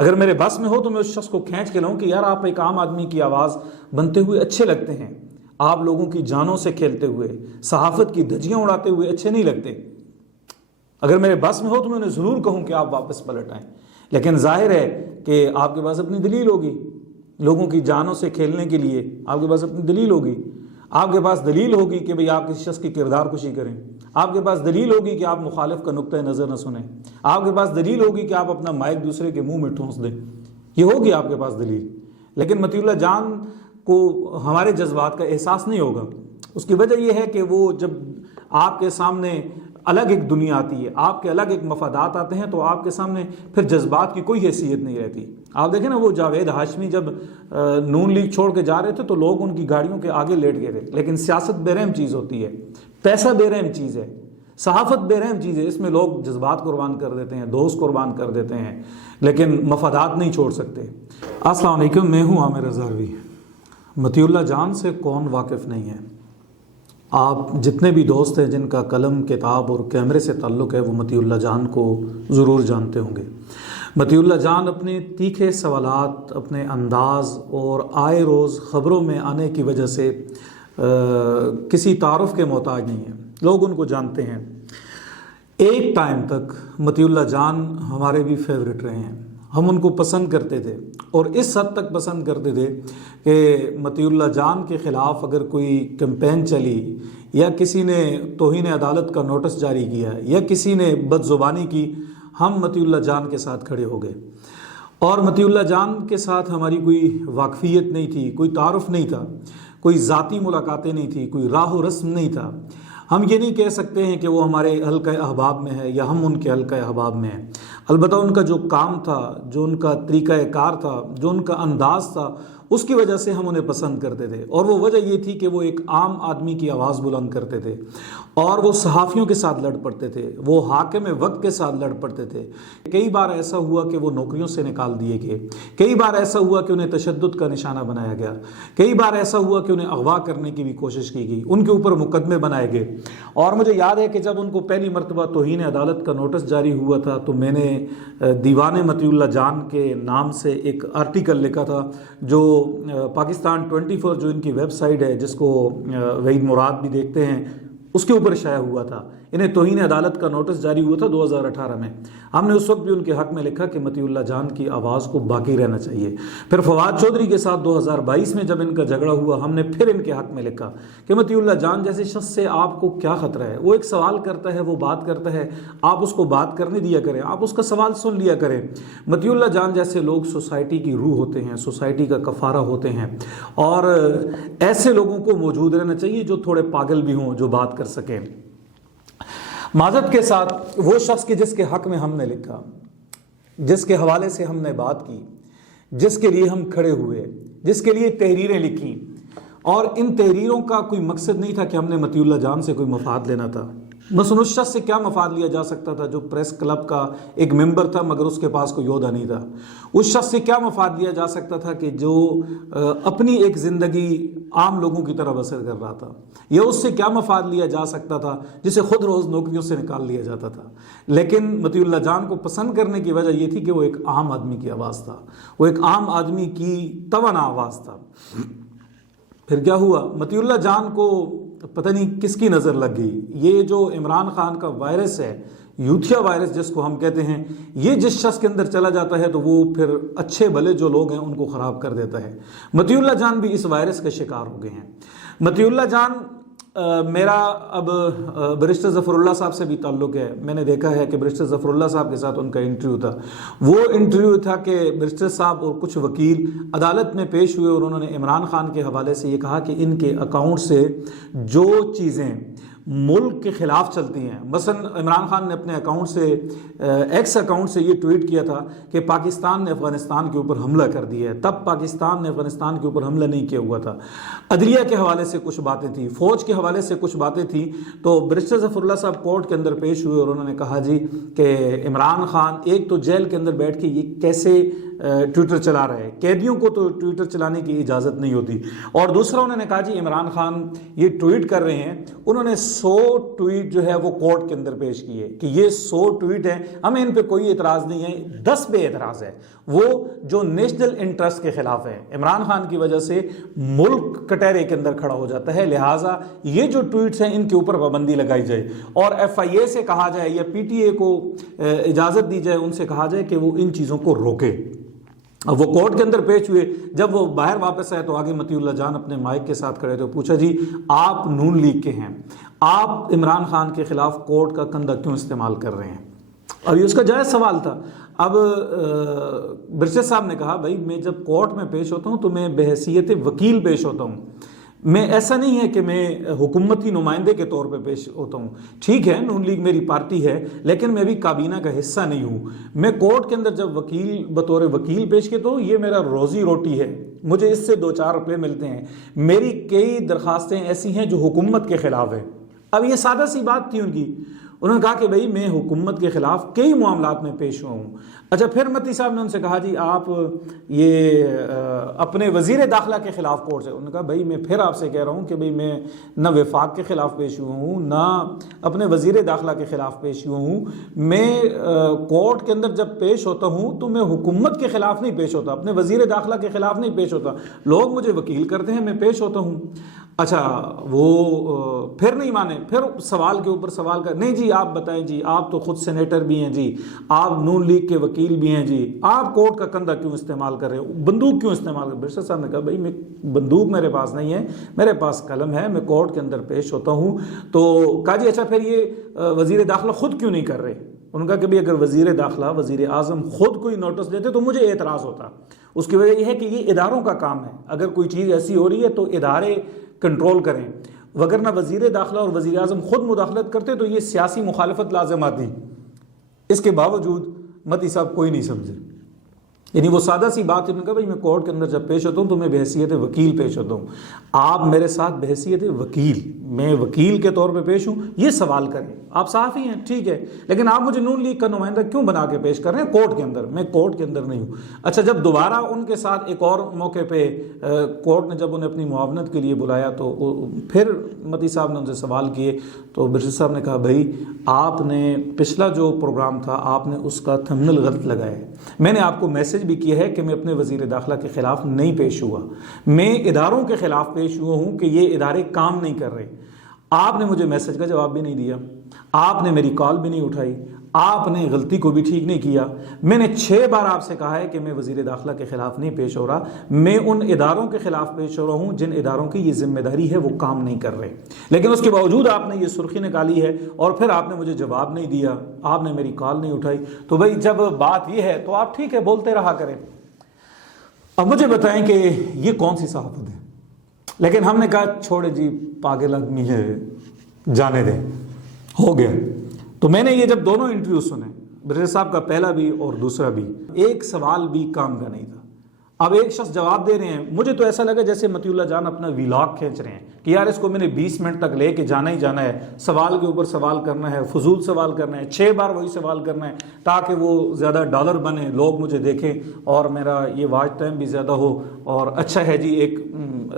اگر میرے بس میں ہو تو میں اس شخص کو کھینچ کے لاؤں کہ یار آپ ایک عام آدمی کی آواز بنتے ہوئے اچھے لگتے ہیں، آپ لوگوں کی جانوں سے کھیلتے ہوئے، صحافت کی دھجیاں اڑاتے ہوئے اچھے نہیں لگتے۔ اگر میرے بس میں ہو تو میں انہیں ضرور کہوں کہ آپ واپس پلٹ آئیں، لیکن ظاہر ہے کہ آپ کے پاس اپنی دلیل ہوگی، لوگوں کی جانوں سے کھیلنے کے لیے آپ کے پاس اپنی دلیل ہوگی۔ آپ کے پاس دلیل ہوگی کہ بھئی آپ کسی شخص کی کردار کشی کریں، آپ کے پاس دلیل ہوگی کہ آپ مخالف کا نقطہ نظر نہ سنیں، آپ کے پاس دلیل ہوگی کہ آپ اپنا مائک دوسرے کے منہ میں ٹھونس دیں، یہ ہوگی آپ کے پاس دلیل۔ لیکن مطیع اللہ جان کو ہمارے جذبات کا احساس نہیں ہوگا۔ اس کی وجہ یہ ہے کہ وہ جب آپ کے سامنے الگ ایک دنیا آتی ہے، آپ کے الگ ایک مفادات آتے ہیں، تو آپ کے سامنے پھر جذبات کی کوئی حیثیت نہیں رہتی۔ آپ دیکھیں نا، وہ جاوید ہاشمی جب نون لیگ چھوڑ کے جا رہے تھے تو لوگ ان کی گاڑیوں کے آگے لیٹ گئے تھے، لیکن سیاست بے رحم چیز ہوتی ہے، پیسہ بے رحم چیز ہے، صحافت بے رحم چیز ہے، اس میں لوگ جذبات قربان کر دیتے ہیں، دوست قربان کر دیتے ہیں، لیکن مفادات نہیں چھوڑ سکتے۔ السلام علیکم، میں ہوں عامر ہزاروی۔ مطیع اللہ جان سے کون واقف نہیں ہے؟ آپ جتنے بھی دوست ہیں جن کا قلم، کتاب اور کیمرے سے تعلق ہے، وہ مطیع اللہ جان کو ضرور جانتے ہوں گے۔ مطیع اللہ جان اپنے تیکھے سوالات، اپنے انداز اور آئے روز خبروں میں آنے کی وجہ سے کسی تعارف کے محتاج نہیں ہیں، لوگ ان کو جانتے ہیں۔ ایک ٹائم تک مطیع اللہ جان ہمارے بھی فیوریٹ رہے ہیں، ہم ان کو پسند کرتے تھے، اور اس حد تک پسند کرتے تھے کہ مطیع اللہ جان کے خلاف اگر کوئی کیمپین چلی، یا کسی نے توہین عدالت کا نوٹس جاری کیا، یا کسی نے بد زبانی کی، ہم مطیع اللہ جان کے ساتھ کھڑے ہو گئے۔ اور مطیع اللہ جان کے ساتھ ہماری کوئی واقفیت نہیں تھی، کوئی تعارف نہیں تھا، کوئی ذاتی ملاقاتیں نہیں تھی، کوئی راہ و رسم نہیں تھا۔ ہم یہ نہیں کہہ سکتے ہیں کہ وہ ہمارے حلقہ احباب میں ہے یا ہم ان کے حلقہ احباب میں ہیں۔ البتہ ان کا جو کام تھا، جو ان کا طریقہ کار تھا، جو ان کا انداز تھا، اس کی وجہ سے ہم انہیں پسند کرتے تھے، اور وہ وجہ یہ تھی کہ وہ ایک عام آدمی کی آواز بلند کرتے تھے، اور وہ صحافیوں کے ساتھ لڑ پڑتے تھے، وہ حاکم وقت کے ساتھ لڑ پڑتے تھے۔ کئی بار ایسا ہوا کہ وہ نوکریوں سے نکال دیے گئے، کئی بار ایسا ہوا کہ انہیں تشدد کا نشانہ بنایا گیا، کئی بار ایسا ہوا کہ انہیں اغوا کرنے کی بھی کوشش کی گئی، ان کے اوپر مقدمے بنائے گئے۔ اور مجھے یاد ہے کہ جب ان کو پہلی مرتبہ توہین عدالت کا نوٹس جاری ہوا تھا تو میں نے دیوان مطیع اللہ جان کے نام سے ایک آرٹیکل لکھا تھا، جو پاکستان 24 جو ان کی ویب سائٹ ہے، جس کو وحید مراد بھی دیکھتے ہیں، اس کے اوپر شائع ہوا تھا۔ انہیں توہین عدالت کا نوٹس جاری ہوا تھا 2018 میں۔ ہم نے اس وقت بھی ان کے حق میں لکھا کہ مطیع اللہ جان کی آواز کو باقی رہنا چاہیے۔ پھر فواد چودھری کے ساتھ 2022 میں جب ان کا جھگڑا ہوا، ہم نے پھر ان کے حق میں لکھا کہ مطیع اللہ جان جیسے شخص سے آپ کو کیا خطرہ ہے؟ وہ ایک سوال کرتا ہے، وہ بات کرتا ہے، آپ اس کو بات کرنے دیا کریں، آپ اس کا سوال سن لیا کریں۔ مطیع اللہ جان جیسے لوگ سوسائٹی کی روح ہوتے ہیں، سوسائٹی کا کفارہ ہوتے ہیں، اور ایسے لوگوں کو موجود رہنا چاہیے جو تھوڑے پاگل بھی ہوں، جو بات کر سکیں۔ معذرت کے ساتھ وہ شخص کے جس کے حق میں ہم نے لکھا، جس کے حوالے سے ہم نے بات کی، جس کے لیے ہم کھڑے ہوئے، جس کے لیے تحریریں لکھی، اور ان تحریروں کا کوئی مقصد نہیں تھا کہ ہم نے مطیع اللہ جان سے کوئی مفاد لینا تھا۔ مثلا اس شخص سے کیا مفاد لیا جا سکتا تھا جو پریس کلب کا ایک ممبر تھا مگر اس کے پاس کوئی عہدہ نہیں تھا؟ اس شخص سے کیا مفاد لیا جا سکتا تھا کہ جو اپنی ایک زندگی عام لوگوں کی طرح بسر کر رہا تھا؟ یا اس سے کیا مفاد لیا جا سکتا تھا جسے خود روز نوکریوں سے نکال لیا جاتا تھا؟ لیکن مطیع اللہ جان کو پسند کرنے کی وجہ یہ تھی کہ وہ ایک عام آدمی کی آواز تھا، وہ ایک عام آدمی کی توانا آواز تھا۔ پھر کیا ہوا؟ مطیع اللہ جان کو پتہ نہیں کس کی نظر لگ گئی۔ یہ جو عمران خان کا وائرس ہے، یوتھیا وائرس جس کو ہم کہتے ہیں، یہ جس شخص کے اندر چلا جاتا ہے تو وہ پھر اچھے بھلے جو لوگ ہیں ان کو خراب کر دیتا ہے۔ مطیع اللہ جان بھی اس وائرس کا شکار ہو گئے ہیں۔ مطیع اللہ جان میرا اب برسٹر ظفر اللہ صاحب سے بھی تعلق ہے۔ میں نے دیکھا ہے کہ برسٹر ظفر اللہ صاحب کے ساتھ ان کا انٹرویو تھا۔ وہ انٹرویو تھا کہ برسٹر صاحب اور کچھ وکیل عدالت میں پیش ہوئے اور انہوں نے عمران خان کے حوالے سے یہ کہا کہ ان کے اکاؤنٹ سے جو چیزیں ملک کے خلاف چلتی ہیں، مثلا عمران خان نے اپنے اکاؤنٹ سے ایکس اکاؤنٹ سے یہ ٹویٹ کیا تھا کہ پاکستان نے افغانستان کے اوپر حملہ کر دیا ہے، تب پاکستان نے افغانستان کے اوپر حملہ نہیں کیا ہوا تھا۔ عدلیہ کے حوالے سے کچھ باتیں تھیں، فوج کے حوالے سے کچھ باتیں تھیں۔ تو برسٹر ظفر اللہ صاحب کورٹ کے اندر پیش ہوئے اور انہوں نے کہا جی کہ عمران خان ایک تو جیل کے اندر بیٹھ کے یہ کیسے ٹویٹر چلا رہے ہیں، قیدیوں کو تو ٹویٹر چلانے کی اجازت نہیں ہوتی۔ اور دوسرا انہوں نے کہا جی عمران خان یہ ٹویٹ کر رہے ہیں، انہوں نے 100 ٹویٹ جو ہے وہ کورٹ کے اندر پیش کیے کہ یہ 100 ٹویٹ ہیں، ہمیں ان پہ کوئی اعتراض نہیں ہے، 10 پہ اعتراض ہے، وہ جو نیشنل انٹرسٹ کے خلاف ہے، عمران خان کی وجہ سے ملک کٹہرے کے اندر کھڑا ہو جاتا ہے، لہٰذا یہ جو ٹویٹس ہیں ان کے اوپر پابندی لگائی جائے اور FIA سے کہا جائے یا PTA کو اجازت دی جائے، ان سے کہا جائے کہ وہ ان چیزوں کو روکے۔ اب وہ کورٹ کے اندر پیش ہوئے، جب وہ باہر واپس آئے تو آگے مطیع اللہ جان اپنے مائک کے ساتھ کھڑے تھے، پوچھا جی آپ نون لیگ کے ہیں، آپ عمران خان کے خلاف کورٹ کا کندھا کیوں استعمال کر رہے ہیں؟ اور یہ اس کا جائز سوال تھا۔ اب برشید صاحب نے کہا بھائی میں جب کورٹ میں پیش ہوتا ہوں تو میں بحیثیت وکیل پیش ہوتا ہوں، میں ایسا نہیں ہے کہ میں حکومتی نمائندے کے طور پہ پیش ہوتا ہوں، ٹھیک ہے نون لیگ میری پارٹی ہے لیکن میں بھی کابینہ کا حصہ نہیں ہوں، میں کورٹ کے اندر جب وکیل بطور وکیل پیش کے تو یہ میرا روزی روٹی ہے، مجھے اس سے 2-4 روپے ملتے ہیں، میری کئی درخواستیں ایسی ہیں جو حکومت کے خلاف ہے۔ اب یہ سادہ سی بات تھی ان کی، انہوں نے کہا کہ بھئی میں حکومت کے خلاف کئی معاملات میں پیش ہوا ہوں۔ اچھا پھر متی صاحب نے ان سے کہا جی آپ یہ اپنے وزیر داخلہ کے خلاف کورٹ سے، انہوں نے کہا بھئی میں پھر آپ سے کہہ رہا ہوں کہ بھئی میں نہ وفاق کے خلاف پیش ہوا ہوں نہ اپنے وزیر داخلہ کے خلاف پیش ہوا ہوں، میں کورٹ کے اندر جب پیش ہوتا ہوں تو میں حکومت کے خلاف نہیں پیش ہوتا، اپنے وزیر داخلہ کے خلاف نہیں پیش ہوتا، لوگ مجھے وکیل کرتے ہیں میں پیش ہوتا ہوں۔ اچھا وہ پھر نہیں مانے، پھر سوال کے اوپر سوال کر، نہیں جی آپ بتائیں جی آپ تو خود سینیٹر بھی ہیں جی، آپ نون لیگ کے وکیل بھی ہیں جی، آپ کورٹ کا کندھا کیوں استعمال کر رہے ہو، بندوق کیوں استعمال کر رہے ہو؟ برشید صاحب نے کہا بھائی میں بندوق میرے پاس نہیں ہے، میرے پاس قلم ہے، میں کورٹ کے اندر پیش ہوتا ہوں۔ تو کہا جی اچھا پھر یہ وزیر داخلہ خود کیوں نہیں کر رہے؟ انہوں نے کہا کہ بھائی اگر وزیر داخلہ وزیر اعظم خود کوئی نوٹس دیتے تو مجھے اعتراض ہوتا، اس کی وجہ یہ ہے کہ یہ اداروں کا کام ہے، اگر کوئی چیز ایسی ہو رہی ہے تو ادارے کنٹرول کریں، وگرنہ وزیر داخلہ اور وزیر اعظم خود مداخلت کرتے تو یہ سیاسی مخالفت لازم آتی۔ اس کے باوجود متی صاحب کوئی نہیں سمجھے، یعنی وہ سادہ سی بات ہے، انہوں نے کہا بھائی میں کورٹ کے اندر جب پیش ہوتا ہوں تو میں بحیثیت وکیل پیش ہوتا ہوں، آپ میرے ساتھ بحیثیت وکیل، میں وکیل کے طور پہ پیش ہوں، یہ سوال کریں، آپ صحافی ہیں ٹھیک ہے لیکن آپ مجھے نون لیگ کا نمائندہ کیوں بنا کے پیش کر رہے ہیں کورٹ کے اندر؟ میں کورٹ کے اندر نہیں ہوں۔ اچھا جب دوبارہ ان کے ساتھ ایک اور موقع پہ کورٹ نے جب انہیں اپنی معاونت کے لیے بلایا تو پھر متی صاحب نے ان سے سوال کیے تو برشید صاحب نے کہا بھائی آپ نے پچھلا جو پروگرام تھا آپ نے اس کا تھمبنیل غلط لگایا ہے، میں نے آپ کو میسج بھی کیا ہے کہ میں اپنے وزیر داخلہ کے خلاف نہیں پیش ہوا، میں اداروں کے خلاف پیش ہوا ہوں کہ یہ ادارے کام نہیں کر رہے۔ آپ نے مجھے میسج کا جواب بھی نہیں دیا، آپ نے میری کال بھی نہیں اٹھائی، آپ نے غلطی کو بھی ٹھیک نہیں کیا، میں نے 6 بار آپ سے کہا ہے کہ میں وزیر داخلہ کے خلاف نہیں پیش ہو رہا، میں ان اداروں کے خلاف پیش ہو رہا ہوں جن اداروں کی یہ ذمہ داری ہے وہ کام نہیں کر رہے، لیکن اس کے باوجود آپ نے یہ سرخی نکالی ہے اور پھر آپ نے مجھے جواب نہیں دیا، آپ نے میری کال نہیں اٹھائی۔ تو بھائی جب بات یہ ہے تو آپ ٹھیک ہے بولتے رہا کریں، اب مجھے بتائیں کہ یہ کون سی صحافت ہے؟ لیکن ہم نے کہا چھوڑے جی پاگل آدمی ہے جانے دیں، ہو گیا۔ تو میں نے یہ جب دونوں انٹرویو سنے، برشید صاحب کا پہلا بھی اور دوسرا بھی، ایک سوال بھی کام کا نہیں تھا۔ اب ایک شخص جواب دے رہے ہیں، مجھے تو ایسا لگا جیسے مطیع اللہ جان اپنا ویلاگ کھینچ رہے ہیں کہ یار اس کو میں نے 20 منٹ تک لے کے جانا ہی جانا ہے، سوال کے اوپر سوال کرنا ہے، فضول سوال کرنا ہے، 6 بار وہی سوال کرنا ہے تاکہ وہ زیادہ ڈالر بنے، لوگ مجھے دیکھیں اور میرا یہ واچ ٹائم بھی زیادہ ہو، اور اچھا ہے جی ایک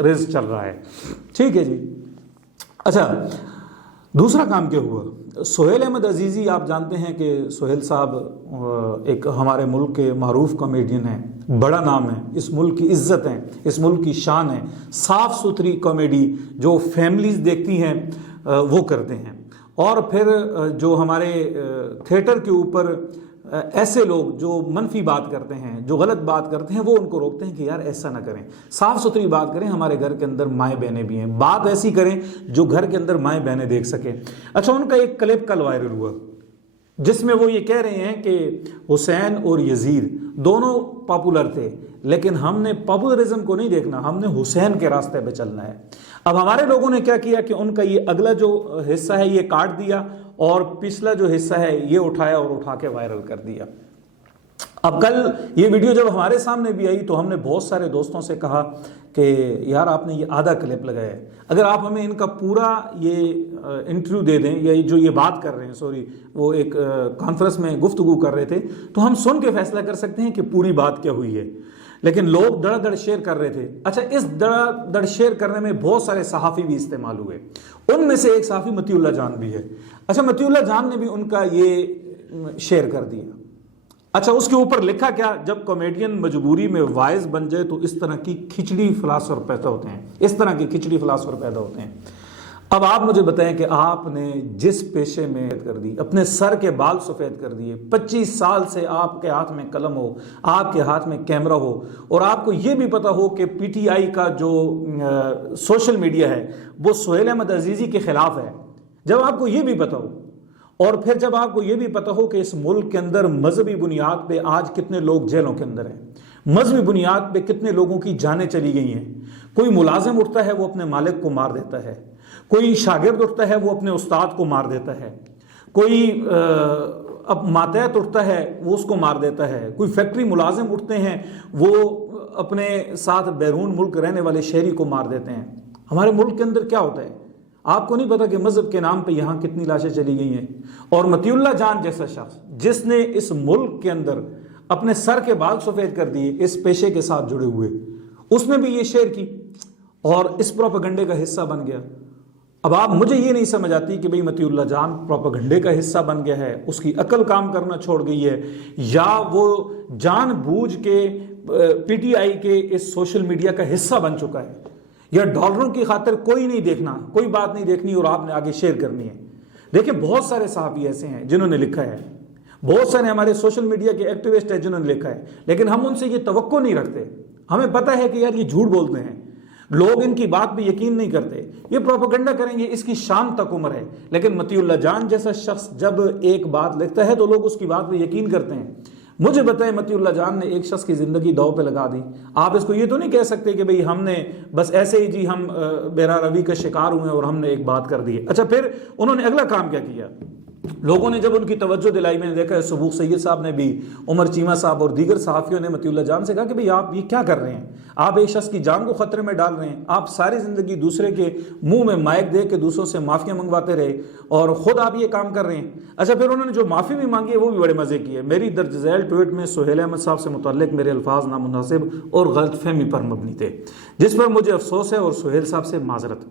رزق چل رہا ہے، ٹھیک ہے جی۔ اچھا دوسرا کام کیا ہوا؟ سہیل احمد عزیزی آپ جانتے ہیں کہ سہیل صاحب ایک ہمارے ملک کے معروف کامیڈین ہیں، بڑا نام ہے، اس ملک کی عزت ہیں، اس ملک کی شان ہے، صاف ستھری کامیڈی جو فیملیز دیکھتی ہیں وہ کرتے ہیں، اور پھر جو ہمارے تھیٹر کے اوپر ایسے لوگ جو منفی بات کرتے ہیں، جو غلط بات کرتے ہیں، وہ ان کو روکتے ہیں کہ یار ایسا نہ کریں، صاف ستھری بات کریں، ہمارے گھر کے اندر مائیں بہنیں بھی ہیں، بات ایسی کریں جو گھر کے اندر مائیں بہنیں دیکھ سکیں۔ اچھا ان کا ایک کلپ کل وائرل ہوا جس میں وہ یہ کہہ رہے ہیں کہ حسین اور یزید دونوں پاپولر تھے، لیکن ہم نے پاپولرزم کو نہیں دیکھنا، ہم نے حسین کے راستے پہ چلنا ہے۔ اب ہمارے لوگوں نے کیا کیا کہ ان کا یہ اگلا جو حصہ ہے یہ کاٹ دیا اور پچھلا جو حصہ ہے یہ اٹھایا اور اٹھا کے وائرل کر دیا۔ اب کل یہ ویڈیو جب ہمارے سامنے بھی آئی تو ہم نے بہت سارے دوستوں سے کہا کہ یار آپ نے یہ آدھا کلپ لگایا ہے، اگر آپ ہمیں ان کا پورا یہ انٹرویو دے دیں، یا جو یہ بات کر رہے ہیں، وہ ایک کانفرنس میں گفتگو کر رہے تھے، تو ہم سن کے فیصلہ کر سکتے ہیں کہ پوری بات کیا ہوئی ہے۔ لیکن لوگ دڑا دڑ شیئر کر رہے تھے۔ اچھا، اس دڑا دڑ شیئر کرنے میں بہت سارے صحافی بھی استعمال ہوئے، ان میں سے ایک صحافی مطیع اللہ جان بھی ہے۔ اچھا، مطیع اللہ جان نے بھی ان کا یہ شیئر کر دیا۔ اچھا، اس کے اوپر لکھا کیا؟ جب کامیڈین مجبوری میں وائز بن جائے تو اس طرح کی کھچڑی فلاسفر پیدا ہوتے ہیں، اس طرح کے کھچڑی فلاسفر پیدا ہوتے ہیں۔ اب آپ مجھے بتائیں کہ آپ نے جس پیشے میں کر دی، اپنے سر کے بال سفید کر دیے، 25 سال سے آپ کے ہاتھ میں قلم ہو، آپ کے ہاتھ میں کیمرہ ہو، اور آپ کو یہ بھی پتا ہو کہ پی ٹی آئی کا جو سوشل میڈیا ہے وہ سہیل احمد عزیزی کے خلاف ہے، جب آپ کو یہ بھی پتا ہو، اور پھر جب آپ کو یہ بھی پتا ہو کہ اس ملک کے اندر مذہبی بنیاد پہ آج کتنے لوگ جیلوں کے اندر ہیں، مذہبی بنیاد پہ کتنے لوگوں کی جانیں چلی گئی ہیں، کوئی ملازم اٹھتا ہے وہ اپنے مالک کو مار دیتا ہے، کوئی شاگرد اٹھتا ہے وہ اپنے استاد کو مار دیتا ہے، کوئی اب ماتحت اٹھتا ہے وہ اس کو مار دیتا ہے، کوئی فیکٹری ملازم اٹھتے ہیں وہ اپنے ساتھ بیرون ملک رہنے والے شہری کو مار دیتے ہیں۔ ہمارے ملک کے اندر کیا ہوتا ہے؟ آپ کو نہیں پتا کہ مذہب کے نام پہ یہاں کتنی لاشیں چلی گئی ہیں؟ اور مطیع اللہ جان جیسا شخص جس نے اس ملک کے اندر اپنے سر کے بال سفید کر دیے اس پیشے کے ساتھ جڑے ہوئے، اس نے بھی یہ شیئر کی اور اس پروپیگنڈے کا حصہ بن گیا۔ اب آپ مجھے یہ نہیں سمجھ آتی کہ بھئی مطیع اللہ جان پروپیگنڈے کا حصہ بن گیا ہے، اس کی عقل کام کرنا چھوڑ گئی ہے، یا وہ جان بوجھ کے پی ٹی آئی کے اس سوشل میڈیا کا حصہ بن چکا ہے، یا ڈالروں کی خاطر کوئی نہیں دیکھنا، کوئی بات نہیں دیکھنی اور آپ نے آگے شیئر کرنی ہے۔ دیکھیں، بہت سارے صحافی ایسے ہیں جنہوں نے لکھا ہے، بہت سارے ہمارے سوشل میڈیا کے ایکٹیوسٹ ہیں جنہوں نے لکھا ہے، لیکن ہم ان سے یہ توقع نہیں رکھتے۔ ہمیں پتہ ہے کہ یار یہ جھوٹ بولتے ہیں، لوگ ان کی بات پہ یقین نہیں کرتے، یہ پروپیگنڈا کریں گے، اس کی شان تک عمر ہے۔ لیکن مطیع اللہ جان جیسا شخص جب ایک بات لکھتا ہے تو لوگ اس کی بات پہ یقین کرتے ہیں۔ مجھے بتائیں، مطیع اللہ جان نے ایک شخص کی زندگی داؤ پہ لگا دی، آپ اس کو یہ تو نہیں کہہ سکتے کہ بھئی ہم نے بس ایسے ہی جی ہم بیرا روی کا شکار ہوئے اور ہم نے ایک بات کر دی۔ اچھا، پھر انہوں نے اگلا کام کیا کیا؟ لوگوں نے جب ان کی توجہ دلائی، میں نے دیکھا ہے سبوق سید صاحب نے بھی، عمر چیمہ صاحب اور دیگر صحافیوں نے مطیع اللہ جان سے کہا کہ بھئی آپ یہ کیا کر رہے ہیں؟ آپ ایک شخص کی جان کو خطرے میں ڈال رہے ہیں، آپ ساری زندگی دوسرے کے منہ میں مائک دے کے دوسروں سے معافیاں منگواتے رہے اور خود آپ یہ کام کر رہے ہیں۔ اچھا، پھر انہوں نے جو معافی بھی مانگی ہے وہ بھی بڑے مزے کی ہے۔ میری درج ذیل ٹویٹ میں سہیل احمد صاحب سے متعلق میرے الفاظ نامناسب اور غلط فہمی پر مبنی تھے، جس پر مجھے افسوس ہے اور سہیل صاحب سے معذرت۔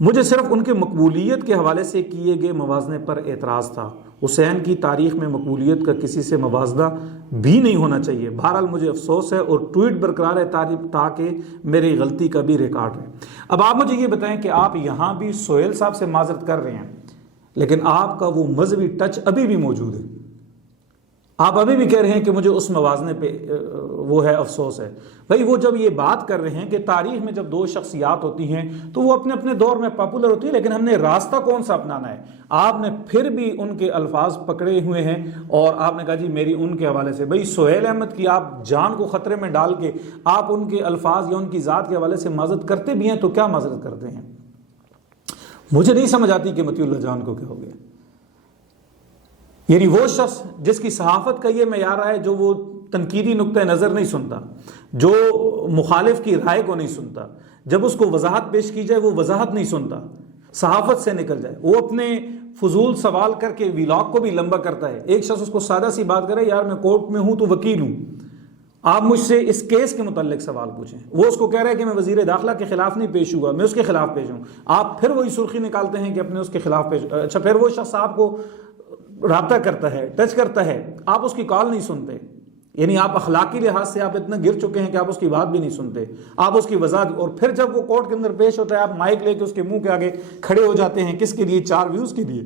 مجھے صرف ان کے مقبولیت کے حوالے سے کیے گئے موازنے پر اعتراض تھا۔ حسین کی تاریخ میں مقبولیت کا کسی سے موازنہ بھی نہیں ہونا چاہیے۔ بہرحال مجھے افسوس ہے اور ٹویٹ برقرار ہے تاکہ میری غلطی کا بھی ریکارڈ ہے۔ اب آپ مجھے یہ بتائیں کہ آپ یہاں بھی سہیل صاحب سے معذرت کر رہے ہیں، لیکن آپ کا وہ مذہبی ٹچ ابھی بھی موجود ہے، آپ ابھی بھی کہہ رہے ہیں کہ مجھے اس موازنے پہ وہ ہے، افسوس ہے۔ بھائی وہ جب یہ بات کر رہے ہیں کہ تاریخ میں جب دو شخصیات ہوتی ہیں تو وہ اپنے اپنے دور میں پاپولر ہوتی ہے، لیکن ہم نے راستہ کون سا اپنانا ہے؟ آپ نے پھر بھی ان کے الفاظ پکڑے ہوئے ہیں اور آپ نے کہا جی میری ان کے حوالے سے۔ بھائی سہیل احمد کی آپ جان کو خطرے میں ڈال کے آپ ان کے الفاظ یا ان کی ذات کے حوالے سے معذرت کرتے بھی ہیں تو کیا معذرت کرتے ہیں؟ مجھے نہیں سمجھ آتی کہ مطیع اللہ جان کو کیا ہو گیا۔ یعنی وہ شخص جس کی صحافت کا یہ معیار ہے جو وہ تنقیدی نقطہ نظر نہیں سنتا، جو مخالف کی رائے کو نہیں سنتا، جب اس کو وضاحت پیش کی جائے وہ وضاحت نہیں سنتا، صحافت سے نکل جائے، وہ اپنے فضول سوال کر کے ویلاگ کو بھی لمبا کرتا ہے۔ ایک شخص اس کو سادہ سی بات کرے، یار میں کورٹ میں ہوں تو وکیل ہوں، آپ مجھ سے اس کیس کے متعلق سوال پوچھیں، وہ اس کو کہہ رہا ہے کہ میں وزیر داخلہ کے خلاف نہیں پیش ہوا، میں اس کے خلاف پیش ہوں، آپ پھر وہی سرخی نکالتے ہیں کہ اپنے اس کے خلاف پیش۔ اچھا، پھر وہ شخص آپ کو رابطہ کرتا ہے، ٹچ کرتا ہے، آپ اس کی کال نہیں سنتے، یعنی آپ اخلاقی لحاظ سے آپ اتنا گر چکے ہیں کہ آپ اس کی بات بھی نہیں سنتے، آپ اس کی وضاحت۔ اور پھر جب وہ کورٹ کے اندر پیش ہوتا ہے آپ مائک لے کے اس کے منہ کے آگے کھڑے ہو جاتے ہیں، کس کے لیے؟ 4 ویوز کے لیے،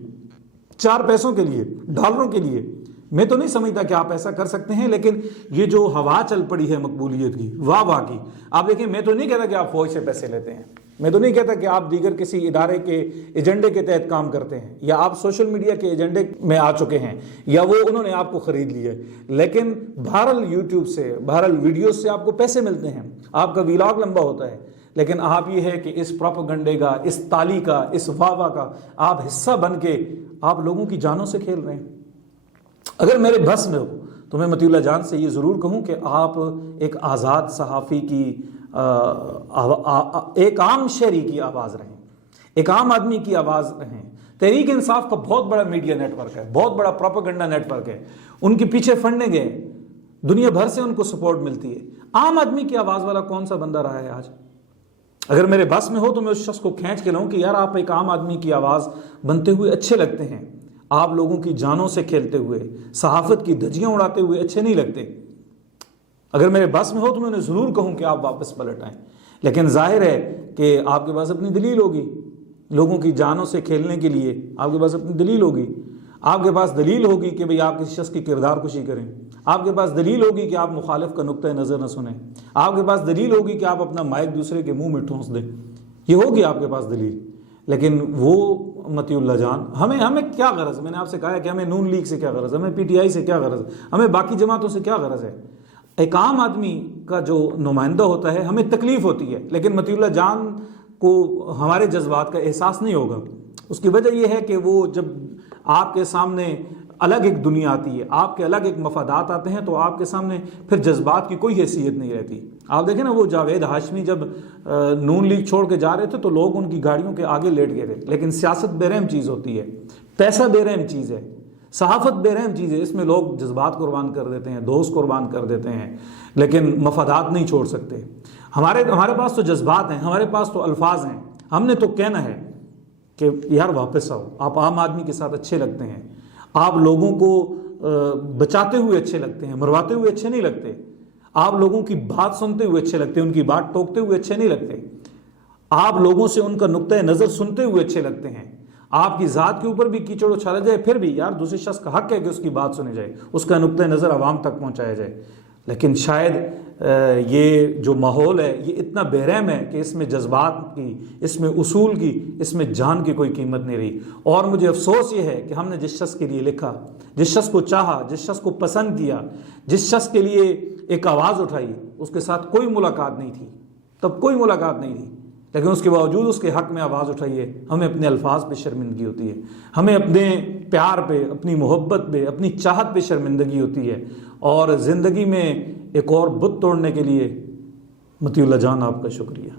4 پیسوں کے لیے، ڈالروں کے لیے۔ میں تو نہیں سمجھتا کہ آپ ایسا کر سکتے ہیں، لیکن یہ جو ہوا چل پڑی ہے مقبولیت کی، واہ واہ کی، آپ دیکھیں، میں تو نہیں کہتا کہ آپ فوج سے پیسے لیتے ہیں، میں تو نہیں کہتا کہ آپ دیگر کسی ادارے کے ایجنڈے کے تحت کام کرتے ہیں، یا آپ سوشل میڈیا کے ایجنڈے میں آ چکے ہیں، یا وہ انہوں نے آپ کو خرید لیا ہے، لیکن بہرحال یوٹیوب سے، بہرحال ویڈیوز سے آپ کو پیسے ملتے ہیں، آپ کا ویلاگ لمبا ہوتا ہے، لیکن آپ یہ ہے کہ اس پروپیگنڈے کا، اس تالی کا، اس واہ واہ کا آپ حصہ بن کے آپ لوگوں کی جانوں سے کھیل رہے ہیں۔ اگر میرے بس میں ہو تو میں مطیع اللہ جان سے یہ ضرور کہوں کہ آپ ایک آزاد صحافی کی ایک عام شہری کی آواز رہیں، ایک عام آدمی کی آواز رہیں۔ تحریک انصاف کا بہت بڑا میڈیا نیٹ ورک ہے، بہت بڑا پروپیگنڈا نیٹ ورک ہے، ان کے پیچھے فنڈنگ ہے، دنیا بھر سے ان کو سپورٹ ملتی ہے۔ عام آدمی کی آواز والا کون سا بندہ رہا ہے آج؟ اگر میرے بس میں ہو تو میں اس شخص کو کھینچ کے لاؤں کہ یار آپ ایک عام آدمی کی آواز بنتے ہوئے اچھے لگتے ہیں، آپ لوگوں کی جانوں سے کھیلتے ہوئے، صحافت کی دھجیاں اڑاتے ہوئے اچھے نہیں لگتے۔ اگر میرے بس میں ہو تو میں انہیں ضرور کہوں کہ آپ واپس پلٹ آئیں، لیکن ظاہر ہے کہ آپ کے پاس اپنی دلیل ہوگی، لوگوں کی جانوں سے کھیلنے کے لیے آپ کے پاس اپنی دلیل ہوگی۔ آپ کے پاس دلیل ہوگی کہ بھئی آپ کسی شخص کی کردار کشی کریں، آپ کے پاس دلیل ہوگی کہ آپ مخالف کا نقطہ نظر نہ سنیں، آپ کے پاس دلیل ہوگی کہ آپ اپنا مائک دوسرے کے منہ میں ٹھونس دیں، یہ ہوگی آپ کے پاس دلیل۔ لیکن وہ مطیع اللہ جان، ہمیں کیا غرض ہے؟ میں نے آپ سے کہا ہے کہ ہمیں نون لیگ سے کیا غرض ہے، ہمیں پی ٹی آئی سے کیا غرض ہے، ہمیں باقی جماعتوں سے کیا غرض ہے؟ ایک عام آدمی کا جو نمائندہ ہوتا ہے ہمیں تکلیف ہوتی ہے، لیکن مطیع اللہ جان کو ہمارے جذبات کا احساس نہیں ہوگا۔ اس کی وجہ یہ ہے کہ وہ جب آپ کے سامنے الگ ایک دنیا آتی ہے، آپ کے الگ ایک مفادات آتے ہیں، تو آپ کے سامنے پھر جذبات کی کوئی حیثیت نہیں رہتی۔ آپ دیکھیں نا، وہ جاوید ہاشمی جب نون لیگ چھوڑ کے جا رہے تھے تو لوگ ان کی گاڑیوں کے آگے لیٹ گئے تھے، لیکن سیاست بے رحم چیز ہوتی ہے، پیسہ بے رحم چیز ہے، صحافت بے رحم چیز ہے، اس میں لوگ جذبات قربان کر دیتے ہیں، دوست قربان کر دیتے ہیں، لیکن مفادات نہیں چھوڑ سکتے۔ ہمارے پاس تو جذبات ہیں، ہمارے پاس تو الفاظ ہیں، ہم نے تو کہنا ہے کہ یار واپس آؤ، آپ عام آدمی کے ساتھ اچھے لگتے ہیں، آپ لوگوں کو بچاتے ہوئے اچھے لگتے ہیں، مرواتے ہوئے اچھے نہیں لگتے، آپ لوگوں کی بات سنتے ہوئے اچھے لگتے ہیں، ان کی بات ٹوکتے ہوئے اچھے نہیں لگتے، آپ لوگوں سے ان کا نقطۂ نظر سنتے ہوئے اچھے لگتے ہیں۔ آپ کی ذات کے اوپر بھی کیچڑ اچھالا جائے پھر بھی یار دوسرے شخص کا حق ہے کہ اس کی بات سنی جائے، اس کا نقطۂ نظر عوام تک پہنچایا جائے۔ لیکن شاید یہ جو ماحول ہے یہ اتنا بے رحم ہے کہ اس میں جذبات کی، اس میں اصول کی، اس میں جان کی کوئی قیمت نہیں رہی۔ اور مجھے افسوس یہ ہے کہ ہم نے جس شخص کے لیے لکھا، جس شخص کو چاہا، جس شخص کو پسند کیا، جس شخص کے لیے ایک آواز اٹھائی، اس کے ساتھ کوئی ملاقات نہیں تھی، تب کوئی ملاقات نہیں تھی، لیکن اس کے باوجود اس کے حق میں آواز اٹھائی ہے۔ ہمیں اپنے الفاظ پہ شرمندگی ہوتی ہے، ہمیں اپنے پیار پہ، اپنی محبت پہ، اپنی چاہت پہ شرمندگی ہوتی ہے، اور زندگی میں ایک اور بت توڑنے کے لیے مطیع اللہ جان آپ کا شکریہ۔